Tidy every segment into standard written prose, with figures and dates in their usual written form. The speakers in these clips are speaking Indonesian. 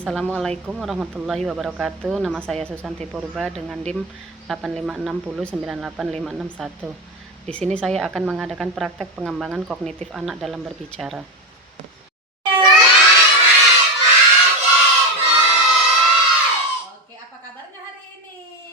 Assalamualaikum warahmatullahi wabarakatuh. Nama saya Susanti Purba dengan NIM 856098561. Di sini saya akan mengadakan praktek pengembangan kognitif anak dalam berbicara. Oke, apa kabarnya hari ini?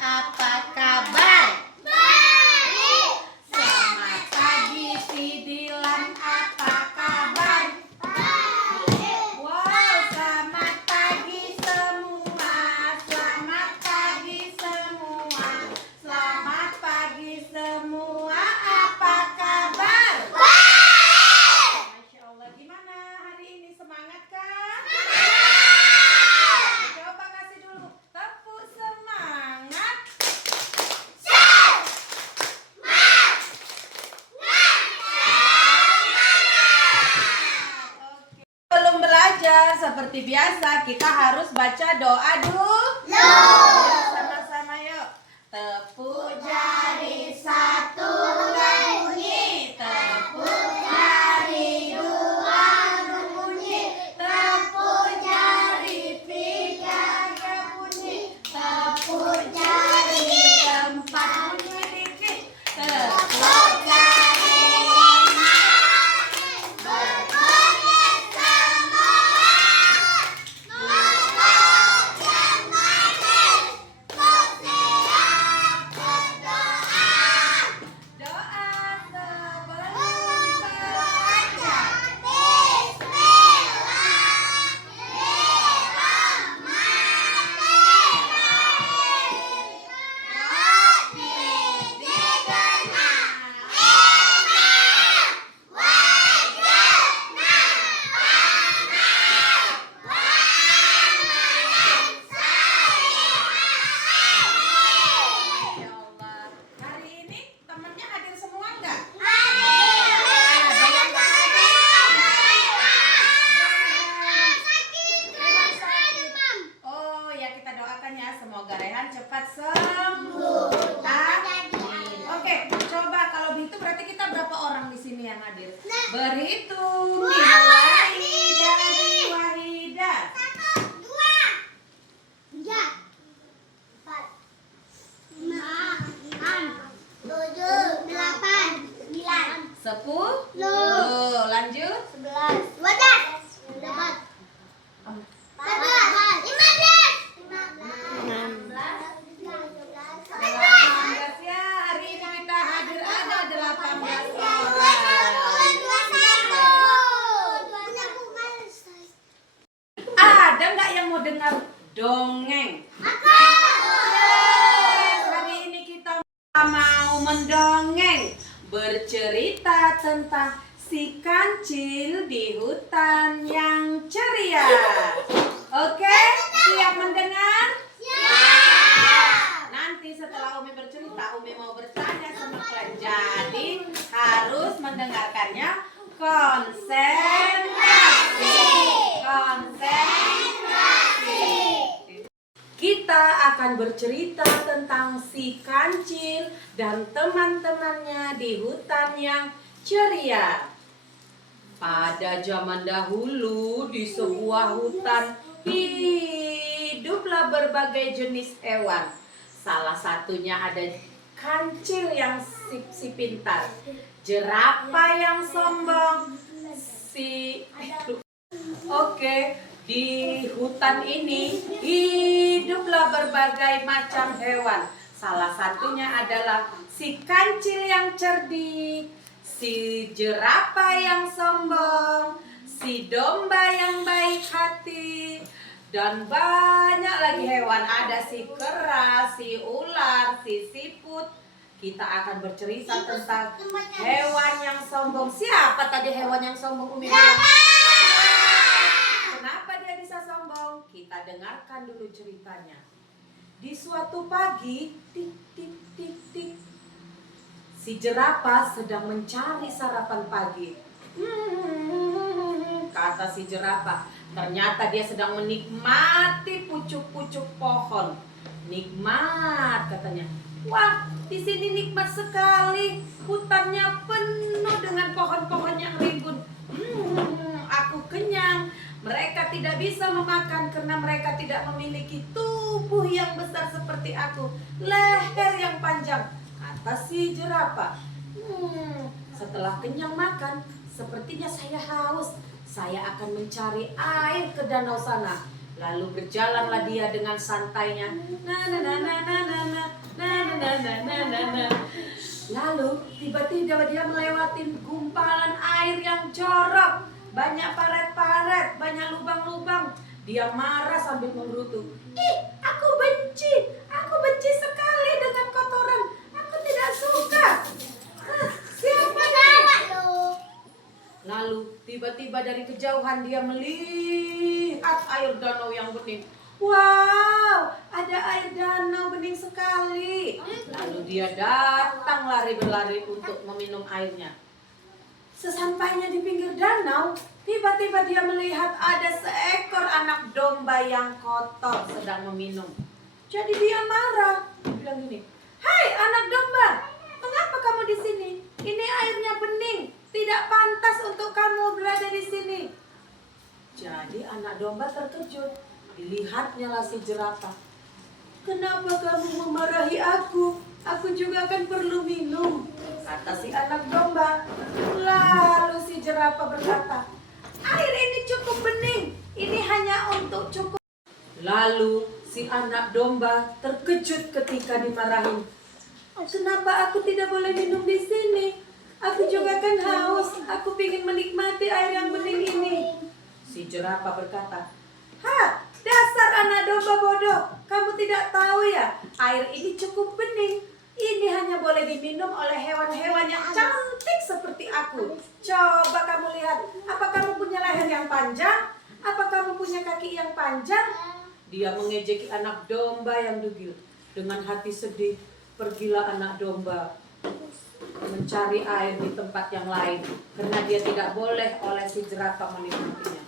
Apa kabar? Baik. Selamat pagi si Dilan, apa kabar? Baik. Wow, selamat pagi semua. Selamat pagi semua. Selamat pagi semua. Apa kabar? Baik. Masya Allah, gimana hari ini, semangat kah? Coba kasih dulu tepuk semangat. Belum belajar seperti biasa, kita harus baca doa dulu. Sama-sama yuk. Tepuk jari satu bunyi, tepuk jari dua bunyi, tepuk jari tiga bunyi, tepuk jari keempat bunyi, tepuk jari lima berbunyi semua. Doa sebelum belajar. Masya Allah. Hari ini temannya hadir semua enggak? Ada yang enggak hadir? Oh ya, kita doakan ya, semoga Rehan cepat sembuh. Amin. Oke, coba kalau begitu berarti kita berapa orang di sini yang hadir? Berhitung. Dimulai dari Wahidah. 10. Lanjut. 18 ya. Hari ini kita hadir ada 18 orang. Ada nggak yang mau dengar dongeng? Yes, hari ini kita mau mendongeng, bercerita tentang si kancil di hutan yang ceria. Oke, siap mendengar? Nanti setelah Umi bercerita, Umi mau bertanya sama kalian. Jadi harus mendengarkannya konsentrasi. Kita akan bercerita tentang si kancil dan teman-temannya di hutan yang ceria. Pada zaman dahulu di sebuah hutan hiduplah berbagai jenis hewan. Salah satunya ada kancil yang si pintar, jerapah yang sombong, di hutan ini hiduplah berbagai macam hewan. Salah satunya adalah si kancil yang cerdik, si jerapah yang sombong, si domba yang baik hati, dan banyak lagi hewan. Ada si kera, si ular, si siput. Kita akan bercerita tentang hewan yang sombong. Siapa tadi hewan yang sombong, Umi? Kenapa dia bisa sombong? Kita dengarkan dulu ceritanya. di suatu pagi, tik tik tik tik, si jerapah sedang mencari sarapan pagi. Kata si jerapah, ternyata dia sedang menikmati pucuk-pucuk pohon. Nikmat katanya. Wah, di sini nikmat sekali. Hutannya penuh dengan pohon-pohon yang rimbun. Aku kenyang. Mereka tidak bisa memakan karena mereka tidak memiliki tubuh yang besar seperti aku, leher yang panjang, kata si jerapah. Setelah kenyang makan, sepertinya saya haus. Saya akan mencari air ke danau sana. Lalu berjalanlah dia dengan santainya. Lalu tiba-tiba dia melewati gumpalan air yang jorok. Banyak paret-paret, banyak lubang-lubang. Dia marah sambil menggerutu. Ih, aku benci sekali dengan kotoran. Aku tidak suka. Siapa lo? Lalu tiba-tiba dari kejauhan dia melihat air danau yang bening. Wow, ada air danau bening sekali. Lalu dia datang lari berlari untuk meminum airnya. Sesampainya di pinggir danau, tiba-tiba dia melihat ada seekor anak domba yang kotor sedang meminum. Jadi dia marah. Dia bilang gini, "Hai anak domba, mengapa kamu di sini? Ini airnya bening, tidak pantas untuk kamu berada di sini." Jadi anak domba terkejut. Dilihatnya lah si jerapah. "Kenapa kamu memarahi aku? Aku juga kan perlu minum," kata si anak domba. Lalu si jerapah berkata, "Air ini cukup bening, ini hanya untuk cukup." Lalu si anak domba terkejut ketika dimarahin. "Kenapa aku tidak boleh minum di sini? Aku juga kan haus, aku ingin menikmati air yang bening ini." Si jerapah berkata, "Hah, dasar anak domba bodoh, kamu tidak tahu ya, air ini cukup bening. Ini hanya boleh diminum oleh hewan-hewan yang cantik seperti aku. Coba kamu lihat, apa kamu punya leher yang panjang? Apa kamu punya kaki yang panjang?" Dia mengejeki anak domba yang degil. Dengan hati sedih, pergilah anak domba mencari air di tempat yang lain, karena dia tidak boleh oleh si jerapah menikmatinya.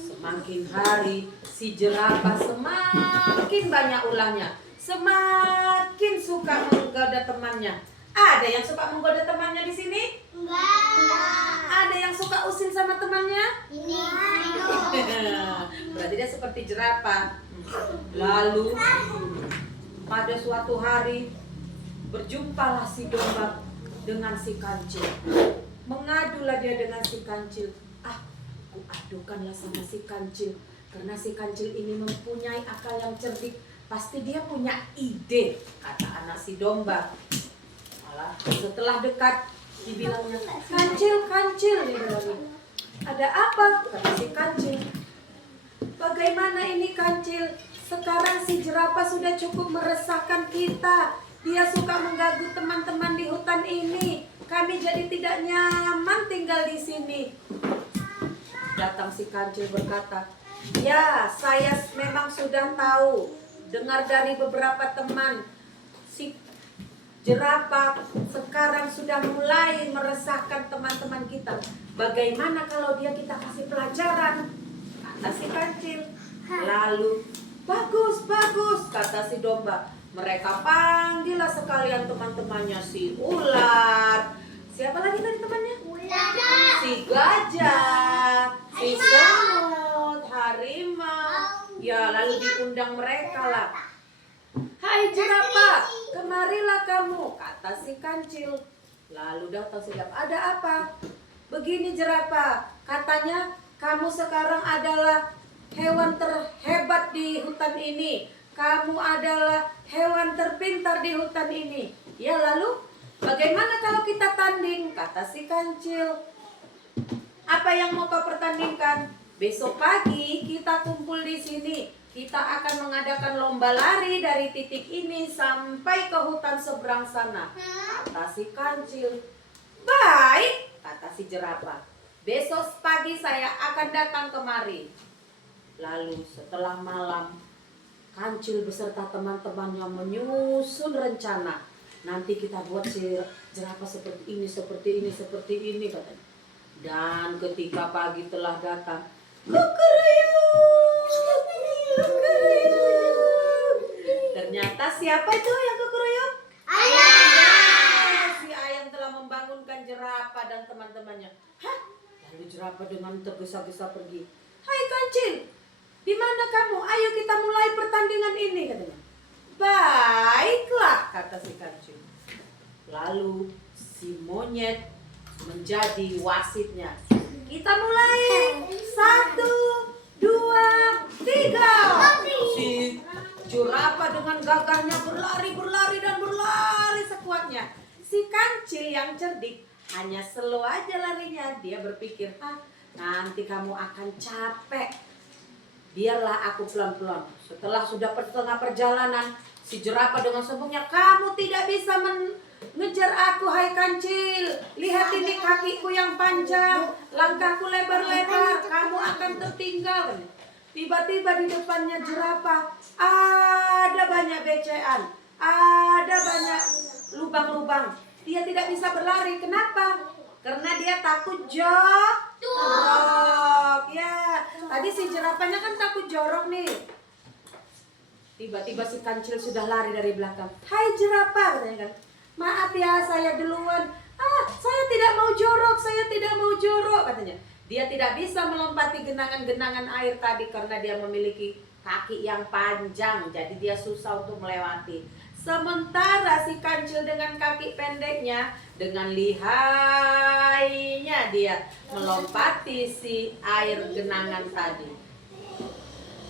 Semakin hari, si jerapah semakin banyak ulahnya, semakin suka menggoda temannya. Ada yang suka menggoda temannya di sini? Enggak. Ada yang suka usil sama temannya? Ini. Berarti dia seperti jerapah. Lalu pada suatu hari berjumpalah si domba dengan si kancil. Mengadulah dia dengan si kancil. Adukanlah sama si kancil, karena si kancil ini mempunyai akal yang cerdik. Pasti dia punya ide, kata anak si domba. Malah setelah dekat dibilangnya, "Kancil, kancil," dibilangnya. "Ada apa?" kata si kancil. "Bagaimana ini kancil? Sekarang si jerapah sudah cukup meresahkan kita. Dia suka mengganggu teman-teman di hutan ini. Kami jadi tidak nyaman tinggal di sini." Datang si kancil berkata, "Ya, saya memang sudah tahu. Dengar dari beberapa teman, si jerapah sekarang sudah mulai meresahkan teman-teman kita. Bagaimana kalau dia kita kasih pelajaran?" kata si kancil. Lalu, bagus, kata si domba. Mereka panggillah sekalian teman-temannya, si ular. Siapa lagi tadi temannya? Si gajah, si semut, harimau. Ya, lalu diundang mereka lah. "Hai jerapah, kemarilah kamu," kata si kancil. Lalu datang si jerapah. "Ada apa?" "Begini jerapah, katanya kamu sekarang adalah hewan terhebat di hutan ini. Kamu adalah hewan terpintar di hutan ini. Ya, lalu bagaimana kalau kita tanding?" kata si kancil. "Apa yang mau kau pertandingkan? Besok pagi kita kumpul di sini. Kita akan mengadakan lomba lari dari titik ini sampai ke hutan seberang sana," kata si kancil. "Baik," kata si jerapah. "Besok pagi saya akan datang kemari." Lalu setelah malam, Kancil beserta teman-temannya menyusun rencana. Nanti kita buat si jerapah seperti ini, seperti ini, seperti ini katanya. Dan ketika pagi telah datang, kukuruyuk, kukuruyuk. Ternyata siapa itu yang kukuruyuk? Si ayam telah membangunkan jerapah dan teman-temannya. Hah? Lalu jerapah dengan tergesa-gesa pergi. Hai kancil, di mana kamu? Ayo kita mulai pertandingan ini katanya. Baiklah, kata si kancil. Lalu si monyet menjadi wasitnya. Kita mulai. 1, 2, 3. Si jerapah dengan gagahnya berlari dan berlari sekuatnya. Si kancil yang cerdik hanya slow aja larinya. Dia berpikir, nanti kamu akan capek. Biarlah aku pelan-pelan. Setelah sudah setengah perjalanan, si jerapah dengan sombongnya, kamu tidak bisa mengejar aku, hai kancil. Lihat ini kakiku yang panjang, langkahku lebar-lebar, kamu akan tertinggal. Tiba-tiba di depannya jerapah ada banyak becean, ada banyak lubang-lubang. Dia tidak bisa berlari. Kenapa? Karena dia takut jorok. Ya, tadi si jerapahnya kan takut jorok nih. Tiba-tiba si kancil sudah lari dari belakang. Hai jerapah, katanya kan. Maaf ya, saya duluan. Saya tidak mau jorok, saya tidak mau jorok, katanya. Dia tidak bisa melompati genangan-genangan air tadi karena dia memiliki kaki yang panjang. Jadi dia susah untuk melewati. Sementara si kancil dengan kaki pendeknya, dengan lihainya dia melompati si air genangan tadi.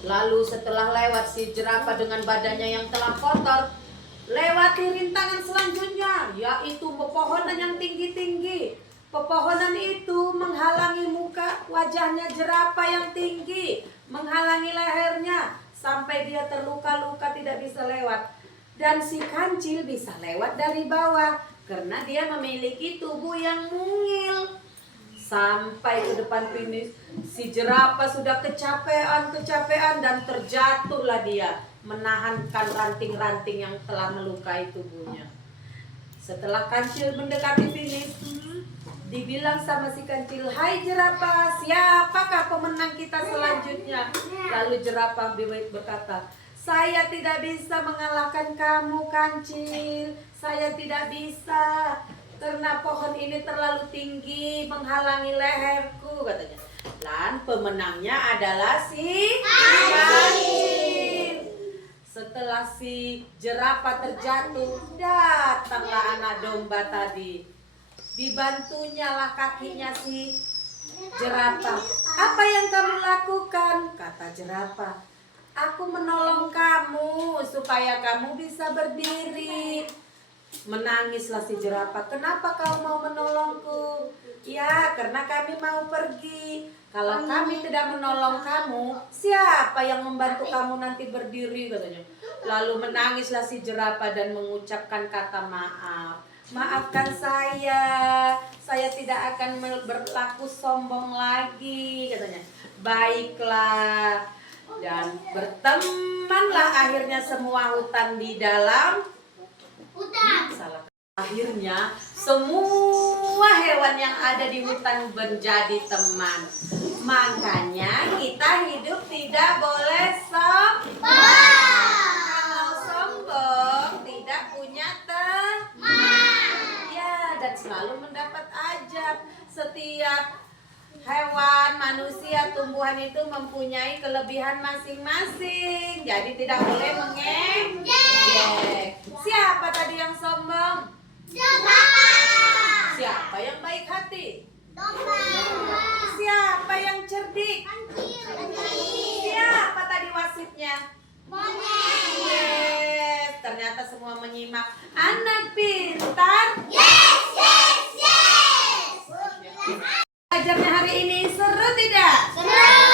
Lalu setelah lewat si jerapah dengan badannya yang telah kotor, lewati rintangan selanjutnya, yaitu pepohonan yang tinggi-tinggi. Pepohonan itu menghalangi muka wajahnya jerapah yang tinggi, menghalangi lehernya, sampai dia terluka-luka tidak bisa lewat. Dan si kancil bisa lewat dari bawah karena dia memiliki tubuh yang mungil. Sampai ke depan finish, si jerapah sudah kecapean dan terjatuhlah dia, menahankan ranting-ranting yang telah melukai tubuhnya. Setelah kancil mendekati finish, dibilang sama si kancil, hai jerapah, siapakah pemenang kita selanjutnya? Lalu jerapah berkata, saya tidak bisa mengalahkan kamu kancil, saya tidak bisa karena pohon ini terlalu tinggi menghalangi leherku, katanya. Dan pemenangnya adalah si kancil. Setelah si jerapah terjatuh, datanglah anak domba tadi. Dibantunya lah kakinya si jerapah. Apa yang kamu lakukan? Kata jerapah. Aku menolong kamu supaya kamu bisa berdiri. Menangislah si jerapah. Kenapa kau mau menolongku? Ya, karena kami mau pergi. Kalau kami tidak menolong kamu, siapa yang membantu kamu nanti berdiri, katanya. Lalu menangislah si jerapah dan mengucapkan kata maaf. Maafkan saya tidak akan berlaku sombong lagi, katanya. Baiklah. Dan bertemanlah akhirnya semua hutan di dalam hutan. Akhirnya semua hewan yang ada di hutan menjadi teman. Makanya kita hidup tidak boleh sombong. Kalau sombong tidak punya teman. Ya, dan selalu mendapat ajab. Setiap hewan, manusia, tumbuhan itu mempunyai kelebihan masing-masing. Jadi tidak boleh mengejek. Siapa tadi yang sombong? Siapa yang baik hati? Siapa yang cerdik? Siapa tadi wasitnya? Yes, ternyata semua menyimak. Anak pintar. Belajarnya hari ini seru tidak? Seru.